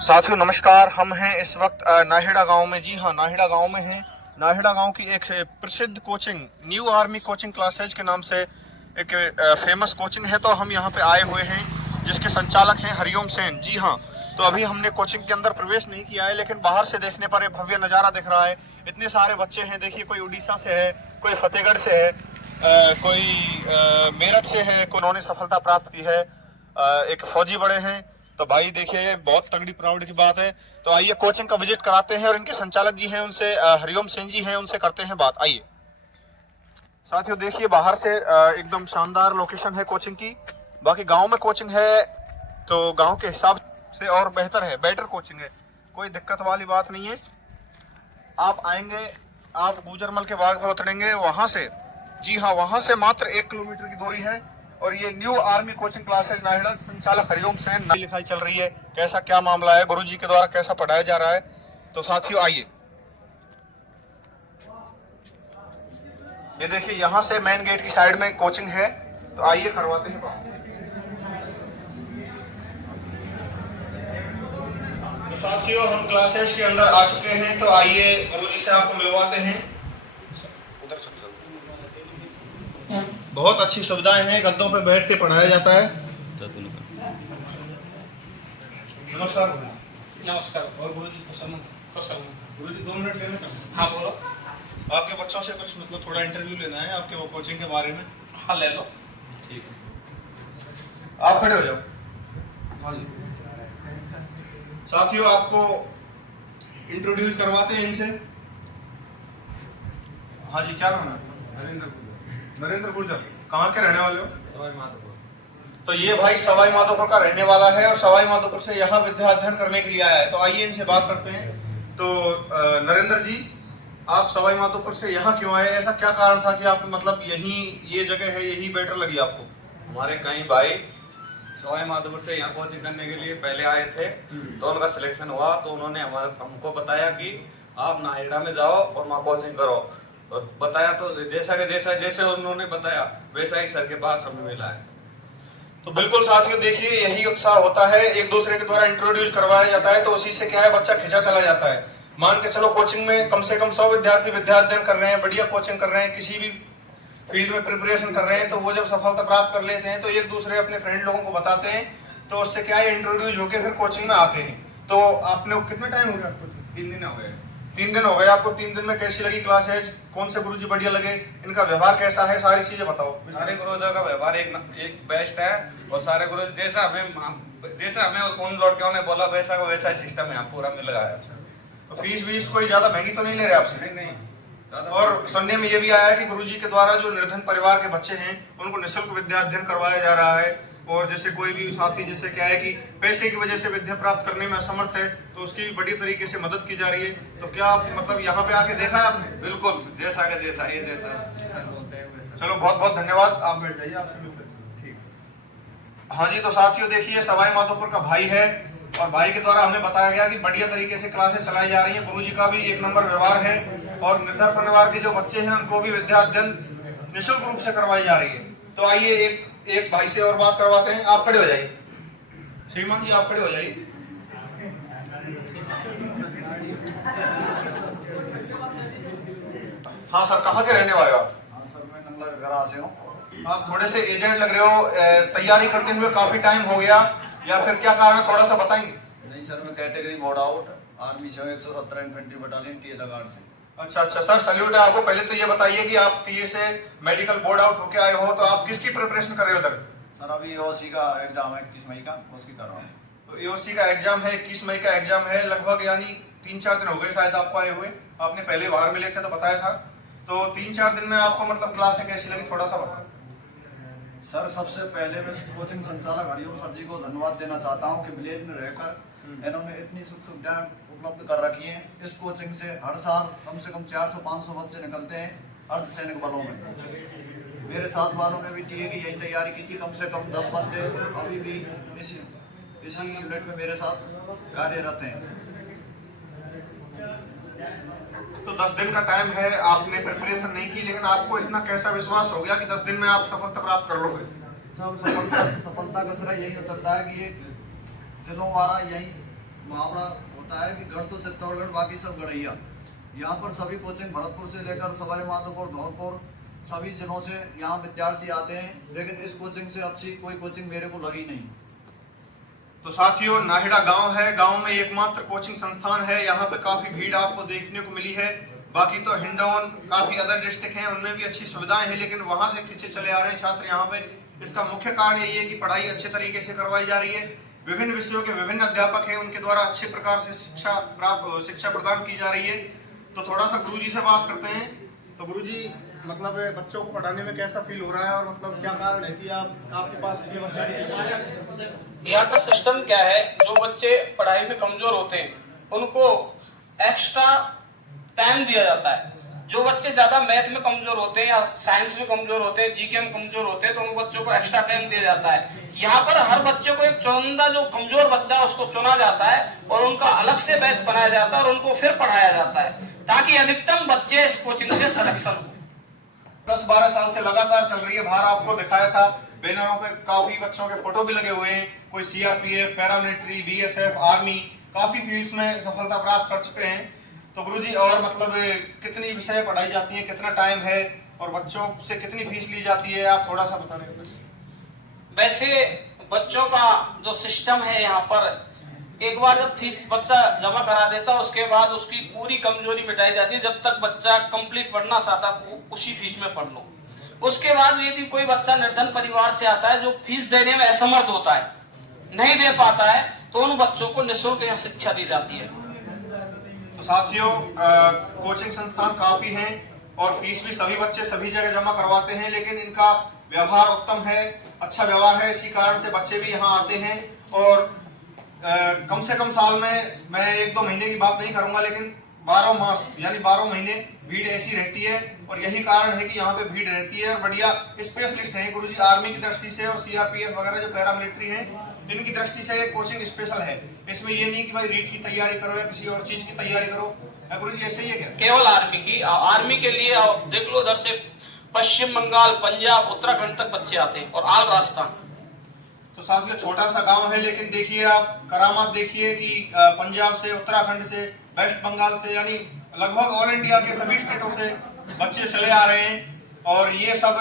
साथियों नमस्कार। हम हैं इस वक्त नाहेड़ा गांव में। जी हाँ, नाहेड़ा गांव में हैं। नाहेड़ा गांव की एक प्रसिद्ध coaching new army coaching classes के नाम से एक फेमस कोचिंग है। तो हम यहाँ पे आए हुए हैं, जिसके संचालक हैं हरिओम सेन। जी हाँ, तो अभी हमने कोचिंग के अंदर प्रवेश नहीं किया है, लेकिन बाहर से देखने पर एक भव्य नज़ारा दिख रहा है। इतने सारे बच्चे हैं। देखिए, कोई उड़ीसा से है, कोई फतेहगढ़ से है, कोई मेरठ से है, कोई उन्होंने सफलता प्राप्त की है। एक फौजी बड़े हैं। तो भाई देखिए, बहुत तगड़ी प्राउड की बात है। तो आइए कोचिंग का विजिट कराते हैं और इनके संचालक जी हैं, उनसे हरिओम सिंह जी हैं, उनसे करते हैं बात। आइए साथियों, देखिए बाहर से एकदम शानदार लोकेशन है कोचिंग की। बाकी गांव में कोचिंग है तो गांव के हिसाब से और बेहतर है, बेटर कोचिंग है, कोई दिक्कत वाली बात नहीं है। आप आएंगे, आप गुजरमल के बाग पे उतरेंगे, वहां से, जी हाँ, वहां से मात्र 1 किलोमीटर की दूरी है। और ये न्यू आर्मी कोचिंग क्लासेज नाहेड़ा, संचालक हरिओम सेन। लिखाई चल रही है, कैसा क्या मामला है, गुरुजी के द्वारा कैसा पढ़ाया जा रहा है। तो साथियों आइए, ये देखिए यहाँ से मेन गेट की साइड में कोचिंग है। तो आइए करवाते हैं बात। तो साथियों, हम क्लासेज के अंदर आ चुके हैं। तो आइए गुरुजी से आपको मिलवाते हैं। उधर चल जाओ। बहुत अच्छी सुविधाएं हैं, गद्दों पे बैठ के पढ़ाया जाता है। नमस्कार गुरुजी। नमस्कार। और गुरुजी कुशल। गुरुजी 2 मिनट लेना चाहूँगा। हाँ बोलो। आपके बच्चों से कुछ मतलब थोड़ा इंटरव्यू लेना है आपके वो कोचिंग के बारे में। हाँ ले लो। ठीक है, आप खड़े हो जाओ। हाँ जी साथियों, आपको इंट्रोड्यूस करवाते हैं इनसे। हाँ जी, क्या नाम है? नरेंद्र गुर्जर। कहाँ के रहने वाले हो? सवाई माधोपुर। तो ये भाई सवाई माधोपुर का रहने वाला है और सवाई माधोपुर से यहाँ विद्या अध्ययन करने के लिए आया है। तो आइए इनसे बात करते हैं। तो नरेंद्र जी, आप सवाई माधोपुर से यहाँ क्यों आए? ऐसा क्या कारण था कि आप मतलब यही ये जगह है, यही बेटर लगी आपको? हमारे कई भाई सवाई माधोपुर से यहाँ कोचिंग करने के लिए पहले आए थे, तो उनका सिलेक्शन हुआ। तो उन्होंने हमको बताया कि आप नाहेड़ा में जाओ और वहाँ कोचिंग करो, और बताया तो जैसे उन्होंने बताया वैसा ही सर के पास हमें मिला है। तो बिल्कुल साथियों, देखिए यही उत्साह होता है, एक दूसरे के द्वारा इंट्रोड्यूस करवाया जाता है, तो उसी से क्या है, बच्चा खिंचा चला जाता है। मान के चलो कोचिंग में कम से कम 100 विद्यार्थी विद्या अध्ययन कर रहे हैं, बढ़िया कोचिंग कर रहे हैं, किसी भी फील्ड में प्रिपरेशन कर रहे हैं, तो वो जब सफलता प्राप्त कर लेते हैं तो एक दूसरे अपने फ्रेंड लोगों को बताते हैं। तो उससे क्या है, इंट्रोड्यूस होकर फिर कोचिंग में आते हैं। तो आपने कितना टाइम हो गया आपको? 3 दिन हो गए। 3 दिन हो गए आपको। 3 दिन में कैसी लगी क्लासेज? कौन से गुरुजी बढ़िया लगे? इनका व्यवहार कैसा है? सारी चीजें बताओ। सारे गुरुजों का व्यवहार एक बेस्ट है, और सारे गुरु जैसा हमें उन लड़कियों ने बोला वैसा सिस्टम यहाँ पूरा मिल रहा है। तो फीस कोई ज्यादा महंगी तो नहीं ले रहे आपसे? नहीं। और सुनने में ये भी आया है कि गुरुजी के द्वारा जो निर्धन परिवार के बच्चे हैं उनको निःशुल्क विद्या अध्ययन करवाया जा रहा है। और जैसे कोई भी साथी जैसे क्या है कि पैसे की वजह से विद्या प्राप्त करने में असमर्थ है, तो उसकी भी बड़ी तरीके से मदद की जा रही है। तो क्या आप मतलब यहाँ पे आके देखा है आपने? बिल्कुल, जैसा सर बोलते हैं। चलो बहुत बहुत धन्यवाद, आप बैठ जाइए, आपसे मिलते हैं। ठीक। हाँ जी, तो साथियों देखिए, सवाई माधोपुर का भाई है और भाई के द्वारा हमें बताया गया कि बढ़िया तरीके से क्लासेस चलाई जा रही है। गुरुजी का भी 1 नंबर व्यवहार है और निर्धन परिवार के जो बच्चे हैं उनको भी विद्या अध्ययन निःशुल्क रूप से करवाई जा रही है। तो आइए एक भाई से और बात करवाते हैं। आप खड़े हो जाइए, श्रीमान जी आप खड़े हो जाइए। हाँ सर, कहाँ के रहने वाले हो आप? हाँ सर, मैं नंगला गरा से हूँ। आप थोड़े से एजेंट लग रहे हो, तैयारी करते हुए काफी टाइम हो गया, या फिर क्या कारण है, थोड़ा सा बताएंगे? नहीं सर, मैं कैटेगरी बोर्ड आउट आर्मी से हूँ, 117 इन्फेंट्री बटालियन टी गार्ड से। अच्छा सर, सैल्यूट है आपको। पहले तो ये बताइए कि आप टीए से मेडिकल बोर्ड आउट होके आए हो, तो आप किसकी प्रिपरेशन कर रहे हो उधर? सर अभी ओसी का एग्जाम है 21 मई का, उसकी कर रहा हूँ। तो एओसी का एग्जाम है, 21 मई का एग्जाम है, लगभग यानी 3-4 दिन हो गए शायद आपको आए हुए। आपने पहले बाहर मिले थे तो बताया था। तो 3-4 दिन में आपको मतलब क्लासें कैसी लगी, थोड़ा सा बताओ। सर सबसे पहले मैं कोचिंग संचालक हरिओम सर जी को धन्यवाद देना चाहता हूँ कि विलेज में रहकर इन्होंने इतनी सुख सुविधाएं उपलब्ध कर रखी हैं। इस कोचिंग से हर साल कम से कम 400-500 बच्चे निकलते हैं अर्धसैनिक बलों में। मेरे साथ वालों ने भी टीए की यही तैयारी की थी, कम से कम 10 बंदे अभी भी इसी यूनिट में मेरे साथ कार्यरत हैं। तो 10 दिन का टाइम है, आपने प्रिपरेशन नहीं की, लेकिन आपको इतना कैसा विश्वास हो गया कि 10 दिन में आप सफलता प्राप्त कर लोगे? सब सफलता का श्रेय यही उतरता है कि ये दिलों वाला यही मुहावरा होता है कि गढ़ तो चित्तौड़गढ़ बाकी सब गढ़ैया। यहाँ पर सभी कोचिंग भरतपुर से लेकर सवाई माधोपुर, धौलपुर सभी जिलों से यहाँ विद्यार्थी आते हैं, लेकिन इस कोचिंग से अच्छी कोई कोचिंग मेरे को लगी नहीं। तो साथियों, नाहिड़ा गांव है, गांव में एकमात्र कोचिंग संस्थान है। यहाँ पे काफी भीड़ आपको देखने को मिली है। बाकी तो हिंडौन, काफी अदर डिस्ट्रिक्ट हैं, उनमें भी अच्छी सुविधाएं हैं, लेकिन वहां से खींचे चले आ रहे हैं छात्र यहाँ पे। इसका मुख्य कारण यही है कि पढ़ाई अच्छे तरीके से करवाई जा रही है। विभिन्न विषयों के विभिन्न अध्यापक हैं, उनके द्वारा अच्छे प्रकार से शिक्षा प्रदान की जा रही है। तो थोड़ा सा गुरुजी से बात करते हैं। तो गुरुजी, मतलब बच्चों को पढ़ाने में कैसा फील हो रहा है, और मतलब क्या कारण है कि आपके पास ये बच्चे? यहाँ का सिस्टम क्या है, जो बच्चे पढ़ाई में कमजोर होते हैं उनको एक्स्ट्रा टाइम दिया जाता है। जो बच्चे ज्यादा मैथ में कमजोर होते हैं या साइंस में कमजोर होते हैं, जीके में कमजोर होते हैं, तो उन बच्चों को एक्स्ट्रा टाइम दिया जाता है। यहाँ पर हर बच्चे को एक चुनिंदा जो कमजोर बच्चा है उसको चुना जाता है और उनका अलग से बैच बनाया जाता है और उनको फिर पढ़ाया जाता है, ताकि अधिकतम बच्चे इस कोचिंग से सिलेक्शन हो। 10-12 साल से लगातार चल रही है। बाहर आपको दिखाया था, बैनरों पे काफी बच्चों के फोटो भी लगे हुए हैं। कोई सीआरपीएफ, पैरामिलिट्री, बीएसएफ, आर्मी, काफी फील्ड्स में सफलता प्राप्त कर चुके हैं। तो गुरुजी, और मतलब कितनी विषय पढ़ाई जाती है, कितना टाइम है और बच्चों से कितनी फीस ली जाती है, आप थोड़ा सा बता रहे हैं? वैसे बच्चों का जो सिस्टम है यहाँ पर, एक बार जब फीस बच्चा जमा करा देता है उसके बाद उसकी पूरी कमजोरी मिटाई जाती है। जब तक बच्चा कंप्लीट पढ़ना चाहता है उसी फीस में पढ़ लो। उसके बाद यदि कोई बच्चा निर्धन परिवार से आता है जो फीस देने में असमर्थ होता है, नहीं दे पाता है, तो उन बच्चों को निःशुल्क यहाँ शिक्षा दी जाती है। तो साथियों, कोचिंग संस्थान काफी हैं और फीस भी सभी बच्चे सभी जगह जमा करवाते हैं, लेकिन इनका व्यवहार उत्तम है, अच्छा व्यवहार है, इसी कारण से बच्चे भी यहाँ आते हैं। और कम से कम साल में, मैं 1-2 महीने की बात नहीं करूंगा, लेकिन 12 मास यानी 12 महीने भीड़ ऐसी रहती है। और यही कारण है कि यहाँ पे भीड़ रहती है। और बढ़िया स्पेशलिस्ट हैं गुरुजी, आर्मी की दृष्टि से और सीआरपीएफ वगैरह जो पैरामिलिट्री है, इनकी दृष्टि से ये कोचिंग स्पेशल है। इसमें ये नहीं कि भाई रीट की तैयारी करो या किसी और चीज की तैयारी करो, गुरुजी ऐसे ही है क्या? केवल आर्मी के लिए देख लो, उधर से पश्चिम बंगाल, पंजाब, उत्तराखंड तक बच्चे आते हैं और आल राजस्थान। तो साथियों, छोटा सा गांव है, लेकिन देखिए आप करामात देखिए कि पंजाब से, उत्तराखंड से, वेस्ट बंगाल से, यानी लगभग ऑल इंडिया के सभी स्टेटों से बच्चे चले आ रहे हैं। और ये सब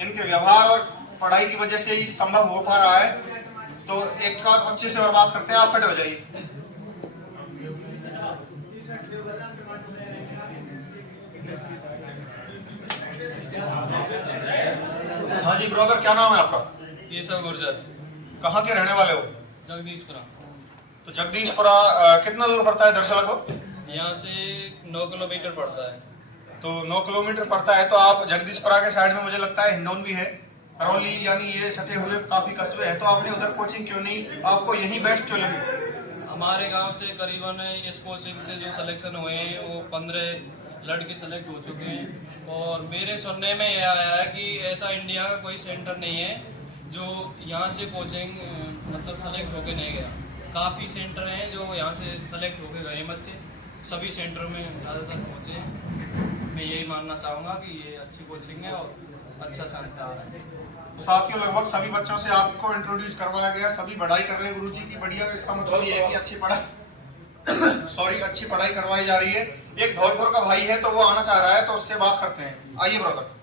इनके व्यवहार और पढ़ाई की वजह से ही संभव हो पा रहा है। तो एक अच्छे से और बात करते हैं, आप खड़े हो जाइए। हाँ जी ब्रदर, क्या नाम है आपका? केशव गुर्जर। कहाँ के रहने वाले हो? जगदीशपुरा। तो जगदीशपुरा कितना दूर पड़ता है दरअसल को? यहाँ से 9 किलोमीटर पड़ता है। तो 9 किलोमीटर पड़ता है। तो आप जगदीशपुरा के साइड में, मुझे लगता है हिंडौन भी है, करौली, यानी ये सटे हुए काफी कस्बे हैं। तो आपने उधर कोचिंग क्यों नहीं, आपको यहीं बेस्ट क्यों लगी? हमारे गांव से करीबन इस कोचिंग से जो सिलेक्शन हुए हैं वो 15 लड़के सेलेक्ट हो चुके हैं। और मेरे सुनने में यह आया है कि ऐसा इंडिया का कोई सेंटर नहीं है जो यहाँ से कोचिंग मतलब सेलेक्ट होके नहीं गया। काफ़ी सेंटर हैं जो यहाँ से सेलेक्ट होके गए बच्चे, सभी सेंटर में ज़्यादातर पहुँचे हैं। मैं यही मानना चाहूँगा कि ये अच्छी कोचिंग है और अच्छा संस्थान है। तो साथियों, लगभग सभी बच्चों से आपको इंट्रोड्यूस करवाया गया, सभी पढ़ाई कर रहे हैं गुरुजी की। बढ़िया, इसका मतलब ये है कि अच्छी पढ़ाई करवाई जा रही है। एक धौलपुर का भाई है, तो वो आना चाह रहा है, तो उससे बात करते हैं। आइए ब्रदर।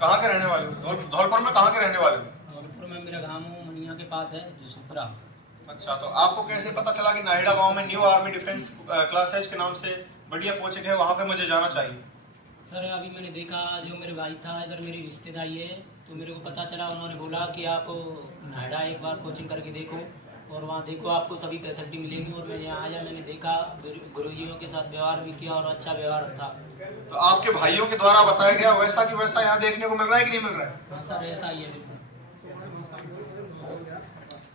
कहाँ के रहने वाले हो? धौलपुर में कहाँ के रहने वाले हो? धौलपुर में मेरा गांव मनिया के पास है, जुसुपरा। अच्छा, तो आपको कैसे पता चला कि नाहिड़ा गांव में न्यू आर्मी डिफेंस क्लासेज के नाम से बढ़िया कोचिंग है, वहाँ पे मुझे जाना चाहिए? सर अभी मैंने देखा, जो मेरे भाई था इधर, मेरी रिश्तेदारी है, तो मेरे को पता चला, उन्होंने बोला कि आप नाहिड़ा एक बार कोचिंग करके देखो और वहाँ देखो आपको सभी फैसिलिटी मिलेगी। और मैं यहाँ आया, मैंने देखा, गुरुजियों के साथ व्यवहार भी किया और अच्छा व्यवहार था। तो आपके भाइयों के द्वारा बताया गया वैसा कि वैसा यहाँ देखने को मिल रहा है कि नहीं मिल रहा है? हाँ सर, ऐसा ही है बिल्कुल।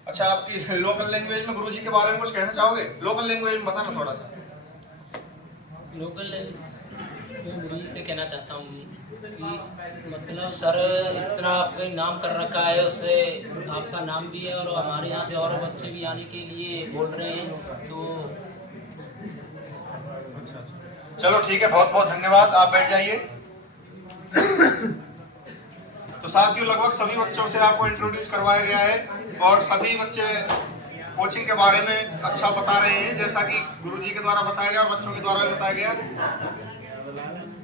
अच्छा, आपकी लोकल लैंग्वेज में गुरुजी के बारे में कुछ कहना चाहोगे? लोकल लैंग्वेज में बताना थोड़ा सा। लोकल मैं गुरुजी से कहना चाहता हूँ कि मतलब सर इतना आपने नाम कर रखा है, उससे आपका नाम भी है और हमारे यहाँ से और बच्चे भी आने के लिए बोल रहे हैं। तो चलो ठीक है, बहुत बहुत धन्यवाद, आप बैठ जाइए। तो साथियों लगभग सभी बच्चों से आपको इंट्रोड्यूस करवाया गया है और सभी बच्चे कोचिंग के बारे में अच्छा बता रहे हैं, जैसा कि गुरुजी के द्वारा बताया गया और बच्चों के द्वारा भी बताया गया।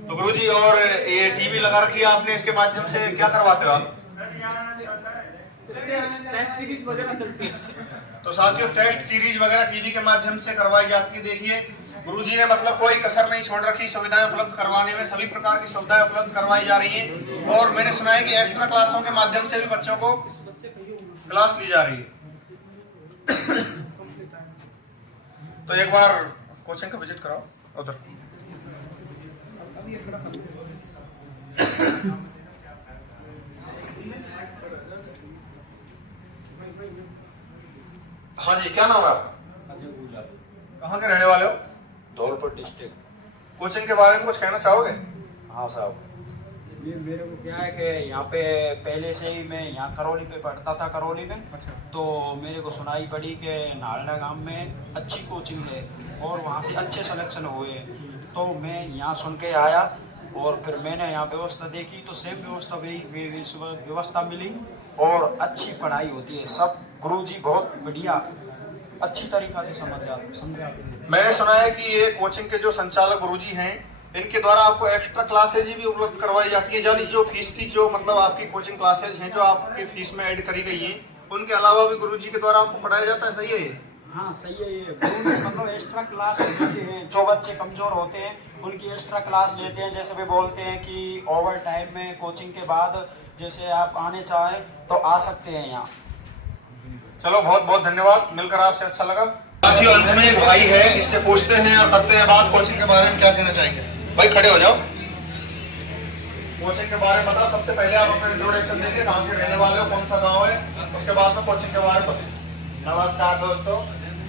तो गुरुजी, और ये टीवी लगा रखी है आपने, इसके माध्यम से क्या करवाते हो आप? टेस्ट सीरीज वगैरह चलती है। तो साथियों टेस्ट सीरीज वगैरह टीवी के माध्यम से करवाई जाती है। देखिए गुरुजी ने मतलब कोई कसर नहीं छोड़ रखी, सुविधाएं उपलब्ध करवाने में सभी प्रकार की सुविधाएं उपलब्ध करवाई जा रही हैं। और मैंने सुना है कि एक्स्ट्रा क्लासों के माध्यम से भी बच्चों को क्लास ली जा रही है। तो एक बार कोचिंग का विजिट कराओ उधर। हाँ जी, क्या नाम है आपका? कहाँ के रहने वाले हो? धौलपुर डिस्ट्रिक्ट। कोचिंग के बारे में कुछ कहना चाहोगे? हाँ साहब, ये मेरे को क्या है कि यहाँ पे पहले से ही मैं यहाँ करौली पे पढ़ता था, करौली में। तो मेरे को सुनाई पड़ी कि नालडा गांव में अच्छी कोचिंग है और वहाँ से अच्छे सिलेक्शन हुए। तो मैं यहाँ सुन के आया और फिर मैंने यहाँ व्यवस्था देखी तो सेम व्यवस्था मिली और अच्छी पढ़ाई होती है। सब गुरुजी बहुत बढ़िया अच्छी तरीक़ा से समझाते हैं। मैंने सुना है कि ये कोचिंग के जो संचालक गुरुजी हैं, इनके द्वारा आपको एक्स्ट्रा क्लासेज भी उपलब्ध करवाई जाती है। यानी जो फीस की जो मतलब आपकी कोचिंग क्लासेज हैं जो आपकी फीस में ऐड करी गई हैं, उनके अलावा भी गुरुजी के द्वारा आपको पढ़ाया जाता है। सही है ये? हाँ सही है। ये मतलब एक्स्ट्रा क्लास लेते हैं, जो बच्चे कमज़ोर होते हैं उनकी एक्स्ट्रा क्लास लेते हैं। जैसे वे बोलते हैं कि ओवर टाइम में कोचिंग के बाद जैसे आप आने चाहें तो आ सकते हैं यहाँ। चलो बहुत बहुत धन्यवाद, मिलकर आपसे अच्छा लगा। साथियों अंत में एक भाई है, इससे पूछते हैं और करते हैं बात कोचिंग के बारे में क्या कहना चाहेंगे। भाई खड़े हो जाओ, कोचिंग के बारे में बताओ। सबसे पहले आप अपना इंट्रोडक्शन देंगे, कहाँ के रहने वाले हो, कौन सा गाँव है, उसके बाद में कोचिंग के बारे में बताइए। नमस्कार दोस्तों,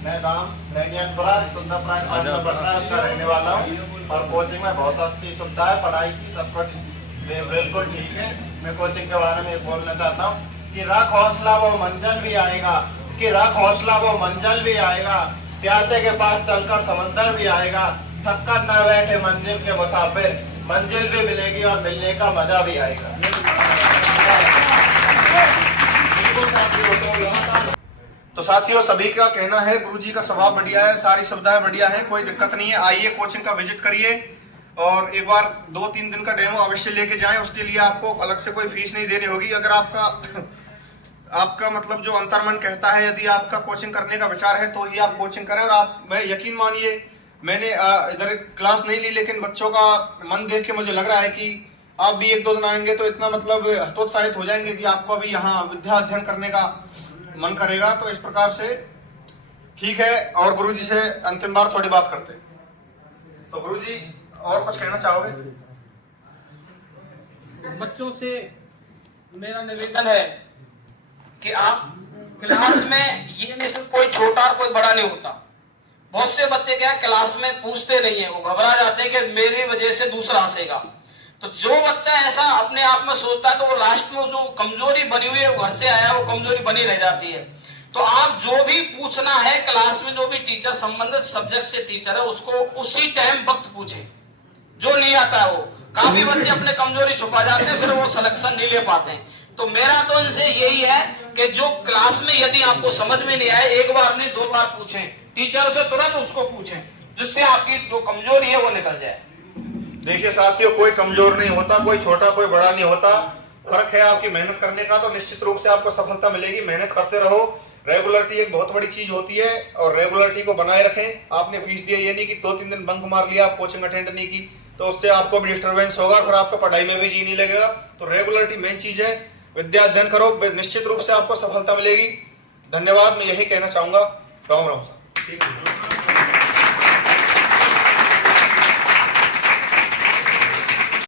मैं गांव रैनियतपुरा सुंदरपुरा पटना उसका रहने वाला हूँ और कोचिंग में बहुत अच्छी सुविधा है, पढ़ाई की सब कुछ बिल्कुल ठीक है। मैं कोचिंग के बारे में बोलना चाहता हूँ कि रख हौसला वो मंजिल भी आएगा, कि रख हौसला वो मंजिल भी आएगा, प्यासे के पास चलकर समंदर भी आएगा, थक कर न बैठे मंजिल के मुसाफिर, मंजिल भी मिलेगी और मिलने का मजा भी आएगा। तो साथियों सभी का कहना है गुरुजी का स्वभाव बढ़िया है, सारी सुविधाएं बढ़िया है, कोई दिक्कत नहीं है। आइए कोचिंग का विजिट करिए और एक बार 2-3 दिन का डेमो अवश्य लेके जाएं। उसके लिए आपको अलग से कोई फीस नहीं देनी होगी। अगर आपका मतलब जो अंतर्मन कहता है, यदि आपका कोचिंग करने का विचार है तो ही आप कोचिंग करें। और आप मैं यकीन मानिए, मैंने इधर क्लास नहीं ली लेकिन बच्चों का मन देख के मुझे लग रहा है कि आप भी 1-2 दिन आएंगे तो इतना मतलब हतोत्साहित हो जाएंगे कि आपको भी यहाँ विद्या अध्ययन करने का मन करेगा। तो इस प्रकार से ठीक है। और गुरुजी से अंतिम बार थोड़ी बात करते हैं। तो गुरुजी और कुछ कहना चाहोगे? बच्चों से मेरा निवेदन है कि आप क्लास में ये नहीं सिर्फ कोई छोटा और कोई बड़ा नहीं होता। बहुत से बच्चे क्या क्लास में पूछते नहीं है, वो घबरा जाते हैं कि मेरी वजह से दूसरा हंसेगा। तो जो बच्चा ऐसा अपने आप में सोचता है तो वो लास्ट में जो कमजोरी बनी हुई है वो घर से आया, वो कमजोरी बनी रह जाती है। तो आप जो भी पूछना है क्लास में, जो भी टीचर संबंधित सब्जेक्ट से टीचर है उसको उसी टाइम वक्त पूछे। जो नहीं आता है वो, काफी बच्चे अपने कमजोरी छुपा जाते हैं, फिर वो सिलेक्शन नहीं ले पाते हैं। तो मेरा तो इनसे यही है कि जो क्लास में यदि आपको समझ में नहीं आए, 1 बार नहीं 2 बार पूछें, टीचर से तुरंत उसको पूछें, जिससे आपकी जो कमजोरी है वो निकल जाए। देखिए साथियों, कोई कमजोर नहीं होता, कोई छोटा कोई बड़ा नहीं होता। फर्क है आपकी मेहनत करने का। तो निश्चित रूप से आपको सफलता मिलेगी। मेहनत करते रहो। रेगुलरिटी एक बहुत बड़ी चीज होती है और रेगुलरिटी को बनाए रखें। आपने फीस दिया, ये नहीं कि 2-3 दिन बंक मार लिया, आप कोचिंग अटेंड नहीं की, तो उससे आपको भी डिस्टर्बेंस होगा, फिर आपको पढ़ाई में भी जी नहीं लगेगा। तो रेगुलरिटी मेन चीज है। विद्या अध्ययन करो, निश्चित रूप से आपको सफलता मिलेगी। धन्यवाद, मैं यही कहना चाहूंगा। राम राम। ठीक है।